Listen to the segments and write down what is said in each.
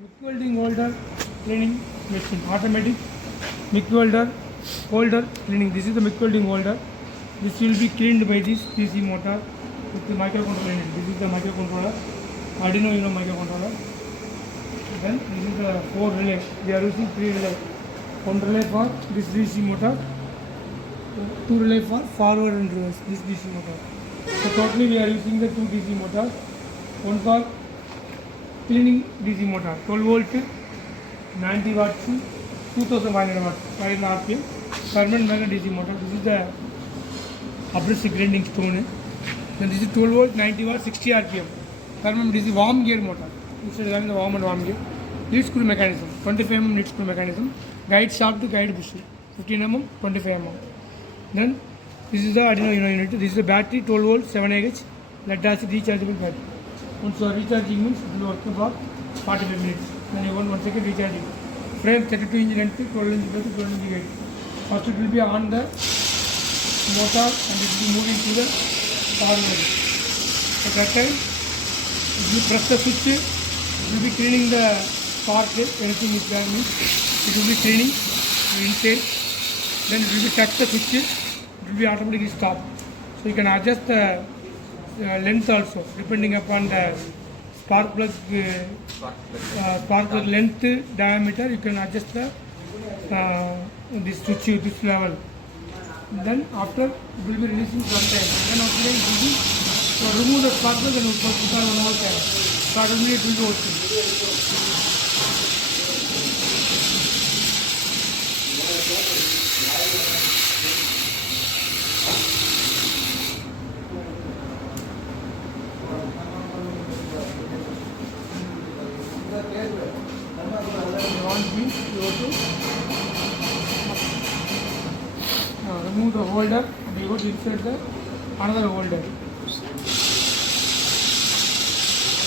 MIG welding holder cleaning machine, automatic MIG welder holder cleaning. This is the MIG welding holder. This will be cleaned by this DC motor with the microcontroller in it. This is the microcontroller, Arduino Uno microcontroller. Then this is the 4 relay. We are using 3 relay. 1 relay for this DC motor, 2 relay for forward and reverse this DC motor. So totally we are using the 2 DC motors. One for cleaning DC motor, 12 volt, 90 watts, 2500 watts, 5 RPM, permanent magnet DC motor. This is the abrasive grinding stone. Then this is 12 volt, 90 watts, 60 RPM, permanent DC warm gear motor. Instead of having the warm gear, lead screw mechanism, 25 mm lead screw mechanism, guide shaft to guide bushing, 15 mm, 25 mm. Then this is the Arduino Uno unit. This is the battery, 12 volt, 7 Ah, lead acid rechargeable battery. Once you are recharging means it will work for 45 minutes. Then you want 1 second recharging. Frame 32 inch length, 12 inch width, 12 inch height. First it will be on the motor and it will be moving to the forward. At that time, if you press the switch, it will be cleaning the spark plug. Anything is there means it will be cleaning inside. Then it will be touch the switch, it will be automatically stop. So you can adjust the length also depending upon the spark plug length, diameter. You can adjust the this switch to this level. Then after it will be releasing sometime. Then after it will be remove the spark plug and put it on one more time. So automatically it will be working. Remove the holder and you go to insert the another holder.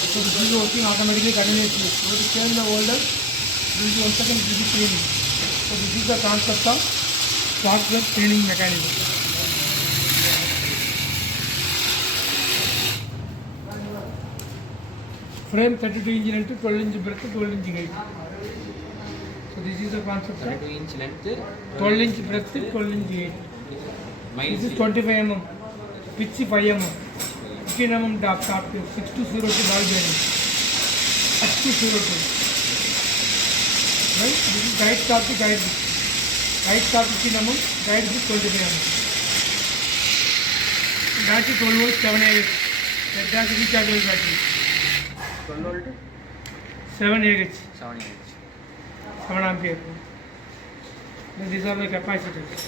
So this is working automatically continuously. So to change the holder, it will be 1 second, it will be cleaning. So this is the concept of spark plug cleaning mechanism. Frame 32 inch length, 12 inch breadth, 12 inch height. So this is the concept of 32 inch length, 12 inch breadth, 12 inch height. This is 25 mm, pitch 5 mm, 15 mm top 6202 ball bearing, 6202. Right? This is guide stop to guide book. Guide stop 15 mm, guide book 25 mm. Battery 12 volt, 7 Ah. That is rechargeable battery. 12 volt, 7 Ah. 7 inch. 7 ampere. Then these are the capacitors.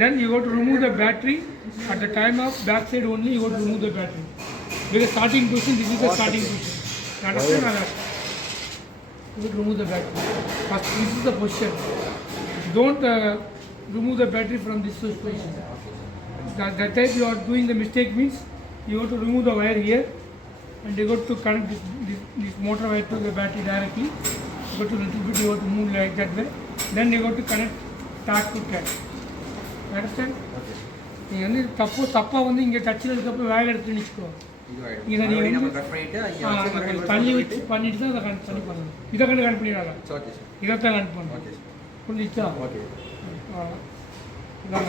Then you got to remove the battery at the time of backside only. You got to remove the battery. With the starting position, this is the starting position. You understand or not? You got to remove the battery. First, this is the position. Don't remove the battery from this position. That time you are doing the mistake means you got to remove the wire here and you got to connect this motor wire to the battery directly. You got to little bit, you got to move like that way. Then you got to connect tag to tag. Understand? நீ வந்து தப்பா வந்து இங்கே டச்சில் இருக்கப்போ வேலை எடுத்து நினச்சிக்கோ. இதை நீ தள்ளி வச்சு பண்ணிட்டு தான் அதை தள்ளி பண்ணணும். இதை கண்டு கணக்கு பண்ணிடாத, இதைத்தான் கணக்கு பண்ணணும். புரிஞ்சிச்சா? இதான்